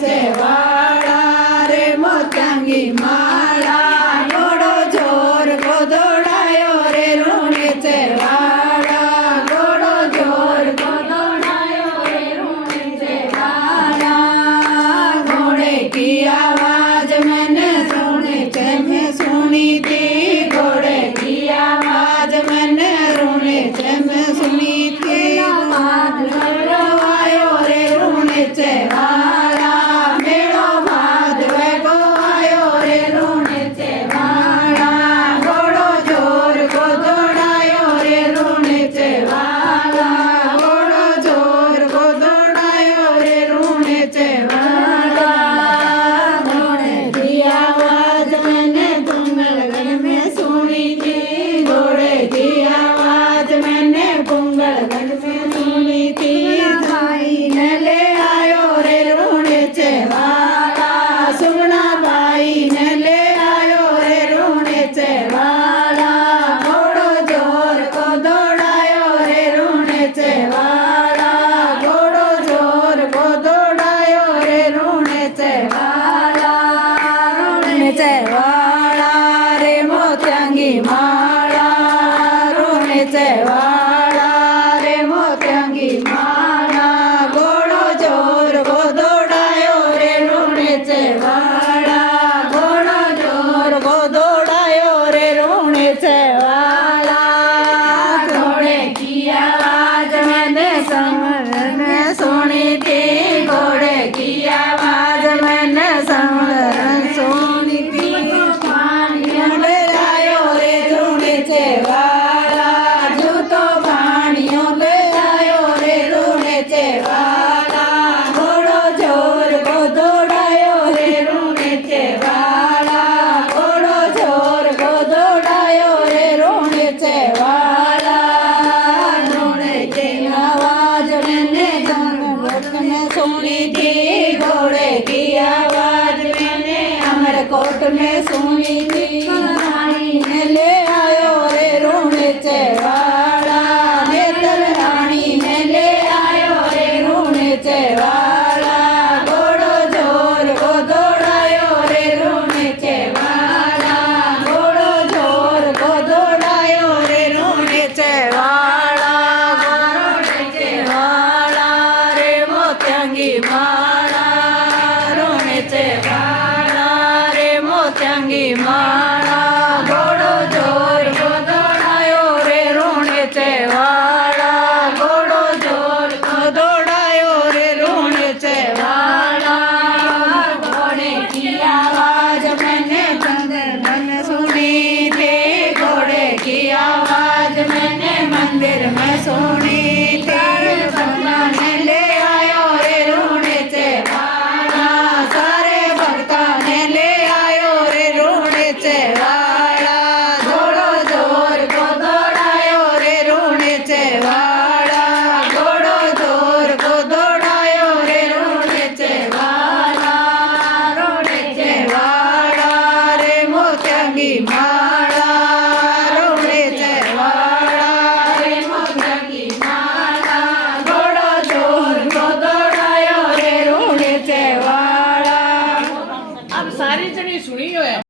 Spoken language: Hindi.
चे वाळा रे मोत्यांगी माळा घोडो जोर गोदोडायो रे ऋणीचे वाळा घोडो जोर गोदोडायो रे ऋणीचे वाळा घोड़े की आवाज मैंने सुनी चे मैं सुनी थी घोड़े की आवाज मैंने रुने चे मैं सुनी थी आयो रे ऋणी चे वाळा मेळो भादवे गो आयो रे ऋणी चे वाळा घोडो जोर गोदोडायो रे ऋणी चे वाळा घोडो जोर गोदोडायो रे ऋणी चे वाळा घोड़े की आवाज मैंने पुंगलगढ़ में सुनी थी घोड़े की आवाज मैंने पुंगलगढ़ में सुनी थी भाई ने ले आयो रे ऋणी चे वाळा सुगना भाई ने ले आयो रे ऋणी चे वाळा घोड़ो जोर को दौड़ायो रे ऋणी चे वाळा घोड़ो जोर को दौड़ायो रे ऋणी चे वाळा ऋणी चे वाळा रे मोत्यांगी माळा ऋणी चे वाळा रे मोत्यांगी माळा घोडो जोर गोदोडायो रे ऋणी चे वाळा घोडो जोर गोदोडायो रे ऋणी चे वाळा घोड़े की आवाज मैंने समरन सुनी थी घोड़े की आवाज मैंने समरन सुनी थी पानियों ले आयो रे ऋणी चे वाळा जूतो पानियों ले आयो रे ऋणी चे वाळा घोड़ो जोर गोदोडायो रे ऋणी चे वाळा घोड़ो जोर गोदोडायो रे ऋणी चे वाळा घोड़े की आवाज मैंने अमरकोट में सुनी थी घोड़े की आवाज मैंने अमरकोट में सुनी थी रानी ने ले आयो रे ऋणी चे वाळा नेतल रानी ने ले आयो रे ऋणी चे वाळा घोड़ो जोर गोदोडायो रे ऋणी चे वाळा घोड़ो जोर गोदोडायो रे ऋणी चे वाळा घोड़े चे वाळा रे मोत्यांगी माळा ऋणी चे वाळा रे मोत्यांगी माळा